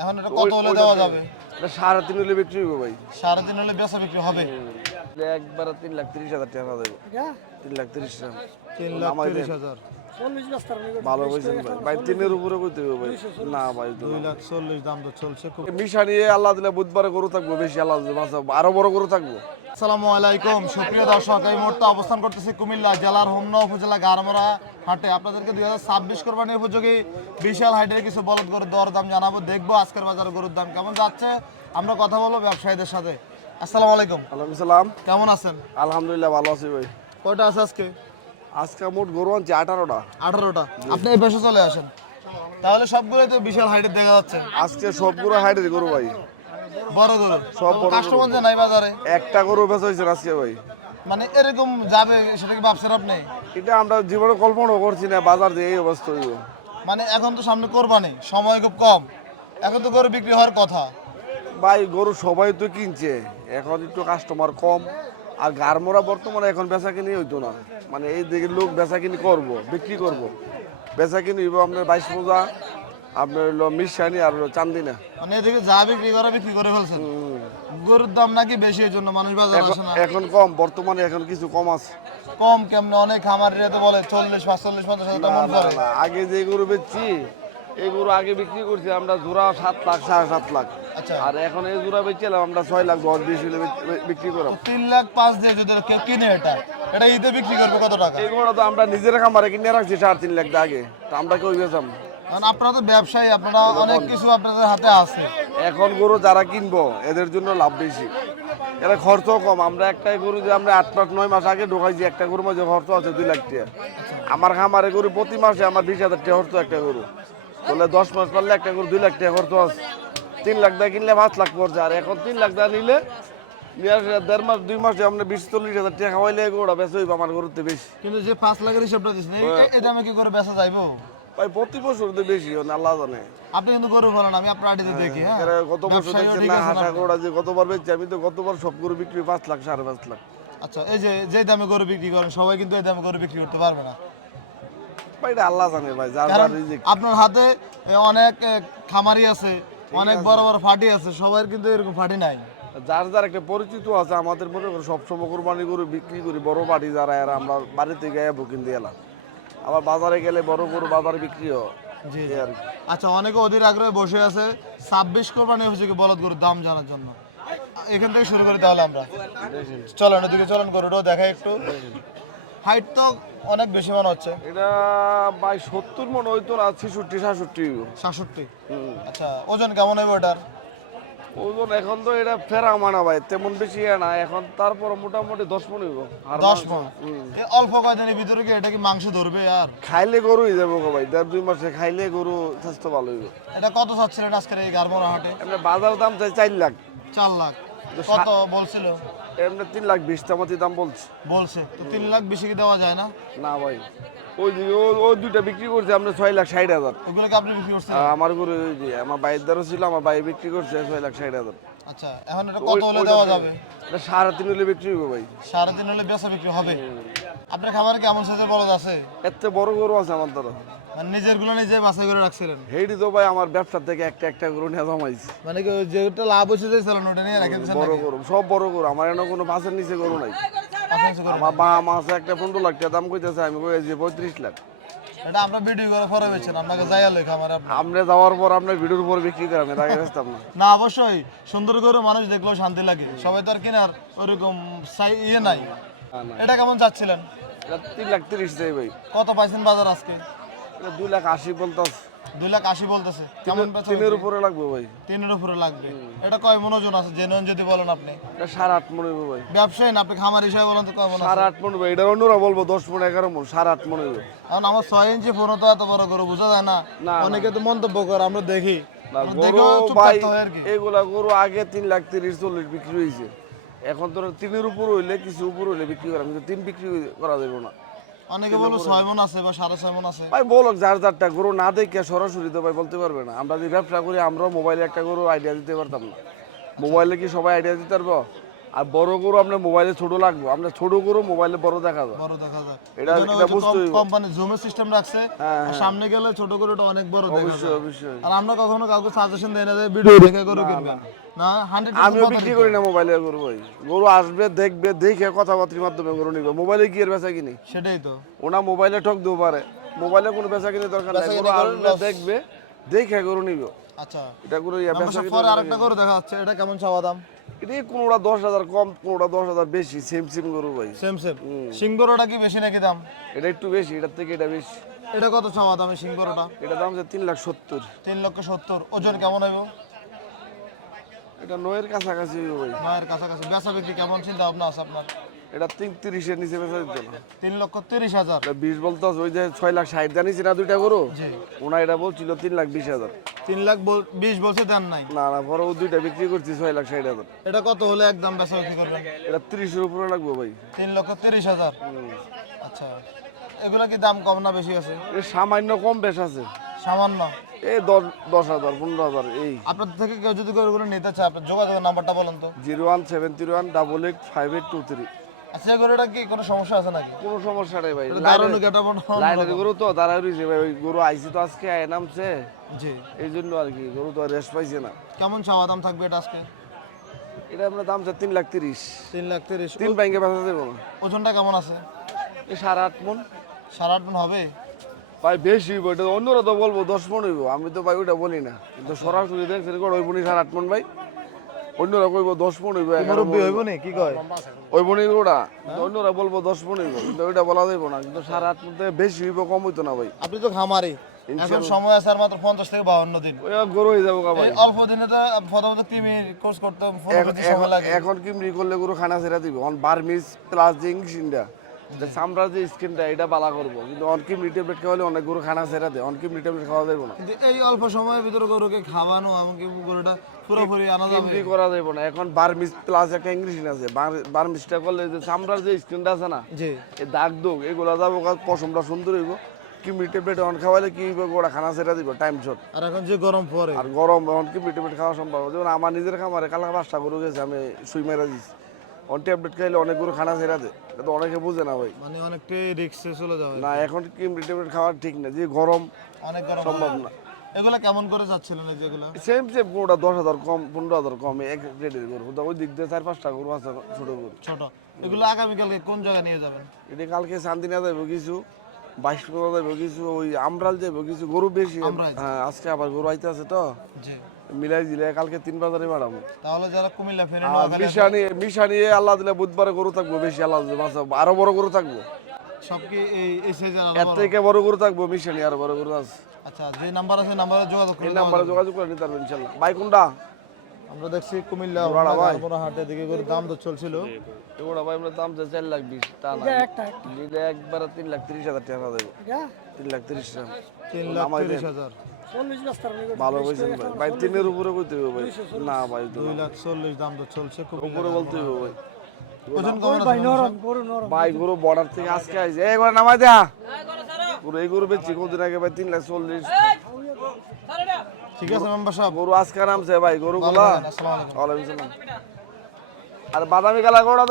এখন এটা কত হলে দেওয়া যাবে? এটা 3.5 হলে বিক্রি হবে ভাই। 3.5 হলে বেচা বিক্রি হবে? একবার 3,30,000 টাকা দেবো। 3,30,000 3,30,000। ভালো বলছেন ভাই। ভাই 3-এর উপরে কইতে হবে ভাই। না ভাই 2,40,000 দাম তো চলছে খুব। মিশা নিয়ে আল্লাহ দিলে বুধবারে গরু থাকবো বেশি, আল্লাহ দিলে বাঁচাবো, আরো বড় গরু থাকবো। আসসালামু আলাইকুম সুপ্রিয় দর্শক, এই মুহূর্তে অবস্থান করতেছি কুমিল্লা জেলার হোমনা উপজেলা গারমরা হাটে। আপনাদেরকে 2026 কোরবানি উপযোগী বিশাল হাটের কিছু বলদ গরুর দর দাম জানাবো, দেখবো আজকের বাজারে গরুর দাম কেমন যাচ্ছে। আমরা কথা বলবো ব্যবসায়ীদের সাথে। আসসালামু আলাইকুম। ওয়ালাইকুম সালাম। কেমন আছেন? আলহামদুলিল্লাহ ভালো আছি ভাই। কয়টা আছে আজকে? আজকে মোট গরু আনছি 18টা। 18টা। আপনি এই পাশে চলে আসেন, তাহলে সবগুলোই তো বিশাল হাইটের দেখা যাচ্ছে। আজকে সবগুলো হাইটের গরু ভাই, বড় গরু সব বড় গরু। কাস্টমার যে নাই বাজারে, একটা গরু বেচা হয়েছে আজকে ভাই। মানে এরকম যাবে সেটা কি ভাবছেন আপনি? এটা আমরা জীবনে কল্পনা করছি না, বাজার দিয়ে এই অবস্থা হইব। মানে এখন তো সামনে কোরবানি, সময় খুব কম, এখন তো গরু বিক্রি হওয়ার কথা। ভাই গরু সবাই তো কিনছে, এখন একটু কাস্টমার কম। আর গারমোরা বর্তমানে এখন বেচা কিনি হইতো না, মানে এই দিকে লোক বেচা কিনি করবো, বিক্রি করবো। বেচা কিনি হইব আপনার 22 মোজা, আপনার হইলো মিশানি আর হইলো চান্দিনা। মানে এদিকে যা বিক্রি করে ফেলছেন। গরুর দাম নাকি বেশি, এই জন্য মানুষ বাজারে আসে না। এখন কম, বর্তমানে এখন কিছু কম আছে। কম কেমনে? অনেক খামারিরা তো বলে 40, 45, 50 না, তেমন না, করে। না, আগে যে গরু বেচছি এই গরু আগে বিক্রি করছি আমরা জোড়া 7 লাখ 7.5 লাখ। আচ্ছা। আর এখন এই জোড়া বেচছিলাম আমরা 6 লাখ 10-20 হলে বিক্রি করাম। 3,05,000 দিয়ে যদি কেউ কিনে এটা ঈদে বিক্রি করবে কত টাকা? এই গরুটা তো আমরা নিজের খামারে কিনে রাখছি 3.5 লাখ আগে, তো আমরা কেউ বেচাম। কারণ আপনারা তো ব্যবসায়ী, আপনারা অনেক কিছু আপনাদের হাতে আছে। এখন গরু যারা কিনবো এদের জন্য লাভ বেশি, এরা খরচও কম। আমরা একটা গরু যে আমরা 8 মাস 9 মাস আগে ঢোকাইছি, একটা গরুর মধ্যে খরচ আছে 2 লাখ টাকা। আমার খামারে গরু প্রতি মাসে আমার 20,000 টাকা খরচ একটা গরু, বলে 10 মাস পারলে একটা গরু 2 লাখ টাকা খরচ আছে। 3 লাখ টাকা কিনলে 5 লাখ পড়ছে, আর এখন 3 লাখ টাকা নিলে 1.5 মাস 2 মাসে আমরা 20-40 হাজার টাকা খাওয়াইলে গরুটা বেশি হইব আমার গরুতে বেশি। কিন্তু যে 5 লাখের হিসাবটা দিচ্ছেন, এই দামে কি করে বেচা যাইবো? ভাই প্রতি বছর তো বেশি আল্লাহ জানে। আপনি কিন্তু গরু বলেন, আমি আপনার আড়িতে দেখি। হ্যাঁ, গত বছর ব্যবসায়ীও দেখছেন ঠিক না আছেন হাসা আপনি। গরুটা যে গতবার বেচছি, আমি তো গতবার সব গরু বিক্রি 5 লাখ 5.5 লাখ। আচ্ছা, এই যে দামে গরু বিক্রি করেন, সবাই কিন্তু এই দামে গরু বিক্রি করতে পারবে না। ভাই এটা আল্লাহ জানে ভাই, যার কারণ যার রিজিক। আপনার হাতে অনেক খামারি আছে, অনেক বড় বড় ফাটি আছে, সবার কিন্তু এরকম ফাটি নাই। যার যার একটা পরিচিত আছে, আমাদের মনে করো সবসময় কোরবানি গরু বিক্রি করি বড় পাটি যারা, এরা আমরা বাড়িতে গিয়ে বুকিং দিয়ে এলাম, আবার বাজারে গেলে বড় গরু বাজারে বিক্রি হয়। জি এই আর কি। আচ্ছা, অনেকে অধীর আগ্রহে বসে আছে 26 কোরবানি হচ্ছে কি বলদ গরুর দাম জানার জন্য। এখান থেকে শুরু করি তাহলে আমরা। চলেন ওদিকে, চলেন গরুটাও দেখাই একটু। হাইট তো অনেক বেশি মনে হচ্ছে। এটা ভাই 70 মন হইতো না, 66-67। 67। আচ্ছা, ওজন কেমন হবে ওটার? ওজন এখন তো এটা ফেরা মানা ভাই, তেমন বেশি না এখন, তারপর মোটামুটি 10 মন হইব। আর 10 মণ। এই অল্প কয়দিনের ভিতরে কি এটা কি মাংস ধরবে? আর খাইলে গরু হয়ে যাবো গো ভাই, 1.5-2 মাসে খাইলে গরু স্বাস্থ্য ভালো হইব। এটা কত চাচ্ছিলেন আজকের এই গারমরা হাটে? এমনি বাজার দাম চাই 4 লাখ। 4 লাখ। কত বলছিল? এমনি 3,20,000 তামাতি দাম বলছে। বলছে তো 3 লাখ বেশি কি দেওয়া যায় না? না ভাই, ওই যে ওই দুইটা বিক্রি করছে আমরা 6,60,000। ওগুলো কি আপনি বিক্রি করছেন? আমার গরু ওই যে আমার ভাইয়ের দ্বারা ছিল, আমার ভাই বিক্রি করছে 6,60,000। আচ্ছা, এখন এটা কত হলে দেওয়া যাবে? এটা 3.5 হলে বিক্রি হবে ভাই। 3.5 হলে বেচা বিক্রি হবে। আপনার খামারে কেমন সাইজের বলদ আছে? এত বড় গরু আছে আমার দ্বারা, মানে নিজের গুলো নিজে বাছাই করে রাখছিলেন? হেইডি তো ভাই আমার ব্যবসা থেকে একটা একটা গরু নিয়ে জমাইছি। মানে কি ওই যেটা লাভ হচ্ছে যে চালান ওটা নিয়ে রেখে দিয়েছেন বড় নাকি? গরু, সব বড় গরু আমার, এনে কোনো পাঁচের নিচে গরু নাই। পাশাপাশি করে? আমার বাবা মা আছে একটা 15 লাখ টাকা দাম কইতেছে, আমি কই যে 35 লাখ। এটা আমরা ভিডিও করে পরে বেচছেন, আপনাকে যাইয়া লই খামারে আপনি। আপনি যাওয়ার পর আপনার ভিডিওর উপর বিক্রি করেন, এর আগে বেচতাম না। না, অবশ্যই সুন্দর করে মানুষ দেখলেও শান্তি লাগে, সবাই তো আর কেনার ওরকম ইয়ে নাই। এটা কেমন চাচ্ছিলেন? এটা 3,30,000 চাই ভাই। কত পাইছেন বাজার আজকে? এটা 2,80,000 বলতাছে। 2,80,000 বলতেছে। কেমন বেচা? 3-এর উপরে লাগবে ভাই। 3-এর উপরে লাগবে। এটা কয় মন ওজন আছে জেনুইন যদি বলেন আপনি? এটা 8.5 মন হইব ভাই। ব্যবসায়ী না আপনি, খামার হিসাবে বলেন তো কয় মন আছে? 8.5 মন ভাই, এটা অন্যরা বলবো 10 মন 11 মন, 8.5 মন হইব। কারণ আমার 6 ইঞ্চি ফোন তো এত বড় গরু বোঝা যায় না। না, অনেকে তো মন্তব্য করে, আমরা দেখি। না আমরা গরু দেখেও চুপ ভাই, থাকতে হয় আর কি। এগুলা গরু আগে 3,30,000-40 বিক্রি হয়েছে, এখন তো 3-এর উপর হইলে কিছু উপর হইলে বিক্রি করা, কিন্তু 3 বিক্রি করা যাবে না। অনেকে বলবো 6 মন আছে বা 6.5 মন আছে। ভাই বলো যার যারটা গরু না দেখে সরাসরি তো ভাই বলতে পারবে না। আমরা যে ব্যবসা করি আমরাও মোবাইলে একটা গরু আইডিয়া দিতে পারতাম না। মোবাইলে কি সবাই আইডিয়া দিতে পারবো? আর বড় গরু আপনার মোবাইলে ছোট লাগবে, আপনার ছোট গরু মোবাইলে বড় দেখা যায়। বড় দেখা যায়, এটা বুঝতে হইব। কোম্পানি জুমের সিস্টেম রাখছে, আর সামনে গেলে ছোট গরুটা অনেক বড় দেখা অবশ্যই যায়। অবশ্যই। আর আমরা কখনো কাউকে সাজেশন দেই না যে ভিডিও দেখে গরু কিনবেন না, 100% আমিও কথা বিক্রি দিতে করি হবে। না মোবাইলে গরু ভাই, গরু আসবে দেখবে দেখে কথাবার্তার মাধ্যমে গরু নিবে, মোবাইলে কি এর বেচা কিনি? সেটাই তো। ওনা মোবাইলে ঠক দিতে পারে, মোবাইলে কোনো বেচা কিনি দরকার নাই, বেচাকেনি গরু করেন, আসবে loss। দেখবে দেখে গরু নিবে। আচ্ছা, এটা গরু বেচা আমরা কিনি পরে আরেকটা গরু দেখা যাচ্ছে, এটা কেমন চাওয়া দাম? এটা কোনোটা 10,000 কম, কোনোটা 10,000 বেশি, সেম সেম গরু ভাই। Same same. সিং গরুটা কি বেশি নাকি দাম? এটা একটু বেশি, এটার থেকে এটা বেশি। এটা কত চাওয়া দাম এই সিং গরুটা? এটা দাম হচ্ছে 3,70,000। 3,70,000। ওজন কেমন হইব? এটা 9-এর কাছাকাছি হইব ভাই। মায়ের কাছাকাছি। বেচা বিক্রি কেমন চিন্তা ভাবনা আছে আপনার? এটা 30-এর নিচে বেচা দিত না। 3,30,000। এটা 20 বলতে আছে, ওই যে 6,60,000 জানিস না দুইটা গরু, জি। ওনা এটা বলছিল 3,20,000। 3,20,000 বলছে, দেন নাই। না না, পরে ও দুইটা বিক্রি করছি 6,60,000। এটা কত হলে একদম বেচা বিক্রি করবেন? এটা 30-এর উপরে লাগবে ভাই। 3,30,000। আচ্ছা, এগুলা কি দাম কম না বেশি আছে? এ সামান্য কম বেশ আছে, সামান্য। এই 10,000 15,000 এই। আপনার থেকে কেউ যদি গরুগুলো নিতে চায়, আপনার যোগাযোগের নাম্বারটা বলেন তো। 01731885853। আচ্ছা, এই গরুটা কি কোনো সমস্যা আছে নাকি? কোনো সমস্যা নাই ভাই, দারুণ গেটাবো। লাইনের গরু তো দাঁড়ায় রয়েছে ভাই, ওই গরু আইসি তো আজকে আয় নামছে, জি। এই জন্য আর কি, গরু তো আর রেস্ট পাইছে না। কেমন চাওয়া দাম থাকবে এটা আজকে? এটা আপনার দাম 3,30,000। 3,30,000। 3 ব্যাংকে বেচা দেবো না। ওজনটা কেমন আছে? এই 8.5 মন 8.5 মণ হবে? ভাই, বেশি হইব, এটা অন্যরা তো বলবো 10 মন হইব, আমি তো ভাই ওইটা বলি না, কিন্তু সরাসরি দেখছেন ওই বনি 8.5 মন ভাই, অন্যরা কইব 10 মন হইব, 11 মুরব্বি মন হইব নি কি কয়? ওই বনি ওটা, অন্যরা বলবো 10 মন হইব, কিন্তু ওইটা বলা যাইব না, কিন্তু 8.5 মন থেকে বেশি হইব, কম হইতো না ভাই। আপনি তো খামারি, এখন সময় আছে আর মাত্র 50 থেকে 52 দিন। ওই গরু হয়ে যাবো ভাই, এই অল্প দিনে তো প্রথমত কৃমির কোর্স করতে 15 দিন সময় লাগে। এখন কিমরি করলে গরু খানা ছেড়ে দিব, অন বার্মিস প্লাস যে ইঞ্জিনটা, যে চামড়ার যে স্কিনটা, এটা বালা করবো, কিন্তু অন কিমরি ট্যাবলেট খাওয়ালে অনেক গরু খানা ছেড়ে দেয়, অন কিমরি ট্যাবলেট খাওয়া যাবে না। কিন্তু এই অল্প সময়ের ভিতরে গরুকে খাওয়ানো, এমনকি গরুটা পুরোপুরি আনা যাবে? কিমরি করা যাবে না, এখন বার্মিস প্লাস একটা ইংলিশ আছে, বার্মিসটা করলে যে চামড়ার যে স্কিনটা আছে না, জি। এই দাগ দুগ এগুলা যাবো, পশমটা সুন্দর হইব, কিমরি ট্যাবলেট অন খাওয়ালে কি হইব, গোড়া খানা ছেড়ে দিব টাইম শট। আর এখন যে গরম পড়ে, আর গরম এখন কিমরি ট্যাবলেট খাওয়া সম্ভব না। যেমন আমার নিজের খামারে কালকে 5টা গরু গেছে, আমি সুই মেরা দিচ্ছি, অন ট্যাবলেট খাইলে অনেক গরু খানা ছেড়ে দেয়, এটা তো অনেকে বুঝে না ভাই। মানে অনেকটাই রিস্কে চলে যাবে। না, এখন কিমরি ট্যাবলেট খাওয়া ঠিক না, যে গরম অনেক গরম সম্ভব না। এগুলা কেমন করে যাচ্ছিলেন এই যেগুলা? সেম সেম গরুটা 10,000 কম 15,000 কম, এক রেটের গরু, ওই দিক দিয়ে 4-5টা গরু আছে ছোট গরু। ছোট এগুলো আগামীকালকে কোন জায়গায় নিয়ে যাবেন? এটা কালকে শান্তিনা যাইব কিছু, 22 যাইব কিছু, ওই আমরাল যাইব কিছু, গরু বেশি। আমরাইল। হ্যাঁ, আজকে আবার গরু আইতে আছে তো, জি। মিলাই দিলে কালকে 3 বাজারে বাড়াবো। তাহলে যারা কুমিল্লা ফেরে আর মিশানি আল্লাহ দিলে বুধবারে গরু থাকবো বেশি, আল্লাহ দিলে বাঁচাবো, আরো বড় গরু থাকবো, সব কি এই সাইজের এর থেকে বড় গরু থাকবো, মিশানি আরো বড় গরু আছে। আচ্ছা, যে নাম্বার আছে নাম্বারে যোগাযোগ এই করুন। নাম্বারে যোগাযোগ করে নিতে পারবেন ইনশাল্লাহ। ভাই কোনটা? আমরা দেখছি কুমিল্লা বড়া ভাই। বড় হাটে দিকে করে দাম তো চলছিল। এগুলো ভাই আমরা দাম 4,20,000, তা না নিলে একবারে 3,30,000 টাকা দেবো। 3,30,000 3,30,000। ভালো বলছেন ভাই, ভাই 3-এর উপরে কইতে হবে ভাই, না ভাই 2,40,000 দাম তো চলছে খুব। উপরে বলতে হবে ভাই। ওজন কেমন আছে? ভাই গরু বর্ডার থেকে আজকে আইছে, এই করে নামাই দেয়া পুরো, এই গরু বেচছি কোনদিন আগে ভাই 3,40,000। ঠিক আছে মেম্বার সাহেব, গরু আজকে নামছে ভাই, গরুগুলা। আসসালামু আলাইকুম। ওয়ালাইকুম আসসালাম। আর বাদামি কালা গরুটা